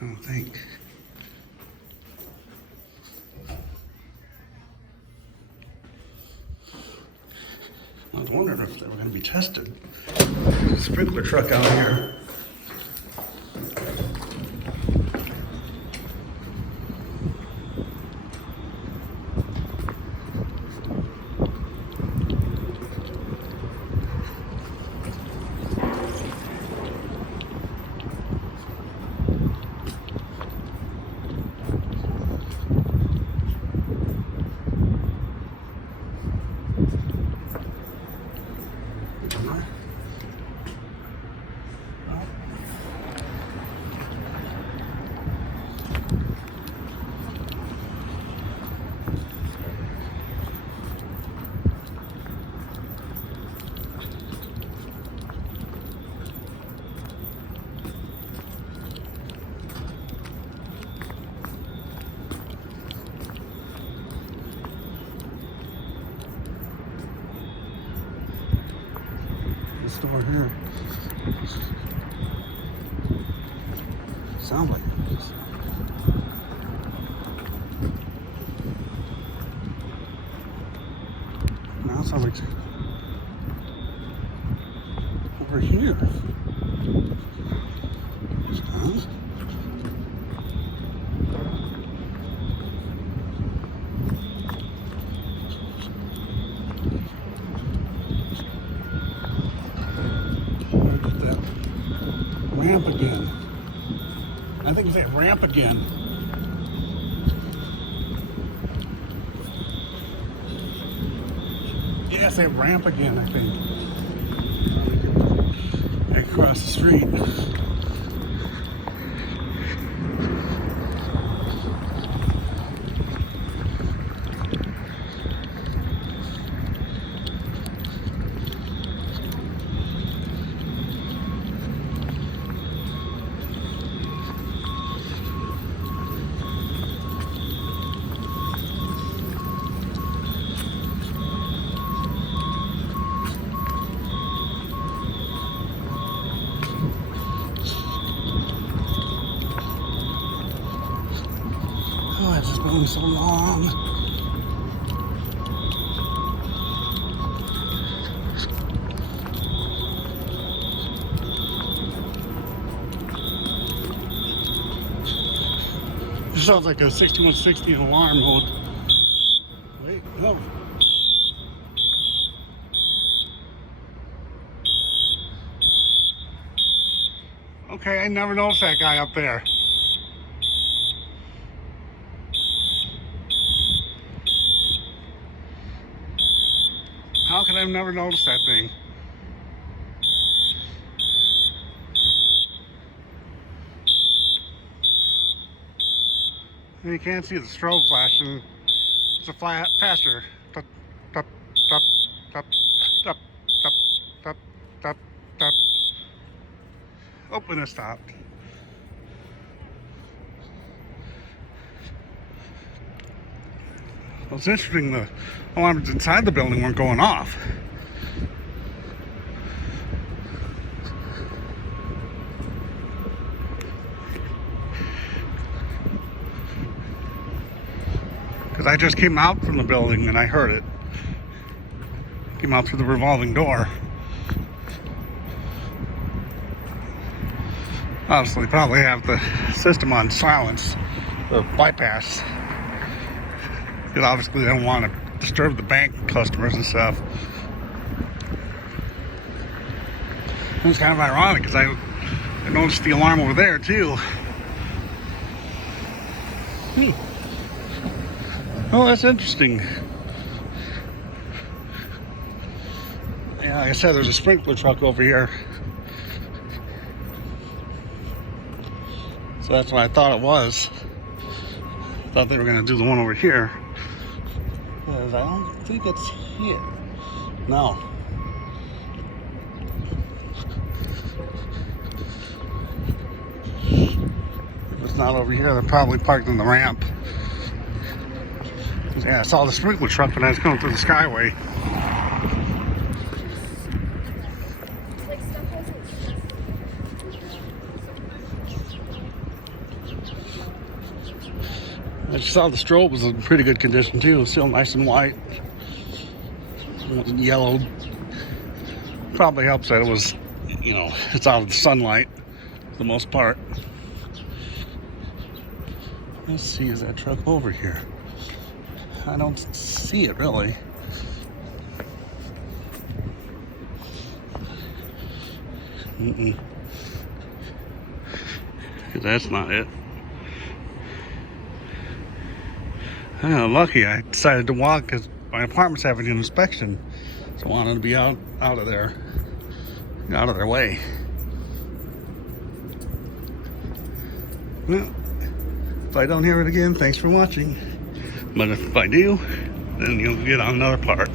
I don't think. I was wondering if they were going to be tested. Sprinkler truck out here. Store here. Sounds like this. Now it sounds like over here. Huh? Ramp again. I think it's that ramp again. Yeah, it's that ramp again, I think. Across the street. Oh, it's just been so long. This sounds like a 6160 alarm mode. Wait, no. Okay, I never noticed that guy up there. How could I have never noticed that thing? And you can't see the strobe flashing. It's a faster. Tup, tup, tup, tup, tup, tup, tup, tup, tup. Oh, and it stopped. Well, it's interesting the alarms inside the building weren't going off. Because I just came out from the building and I heard it. Came out through the revolving door. Obviously, probably have the system on silence, the bypass. Because obviously they don't want to disturb the bank customers and stuff. It's kind of ironic because I noticed the alarm over there too. Oh, that's interesting. Yeah, like I said, there's a sprinkler truck over here. So that's what I thought it was. I thought they were going to do the one over here. Because I don't think it's here. No. If it's not over here, they're probably parked in the ramp. Yeah, I saw the sprinkler truck when I was coming through the Skyway. you saw, the strobe was in pretty good condition too. It was still nice and white. It wasn't yellowed. Probably helps that it was, you know, it's out of the sunlight for the most part. Let's see, is that truck over here? I don't see it really. That's not it. Lucky I decided to walk because my apartment's having an inspection, so I wanted to be out of there, out of their way. Well, if I don't hear it again, thanks for watching. But if I do, then you'll get on another part.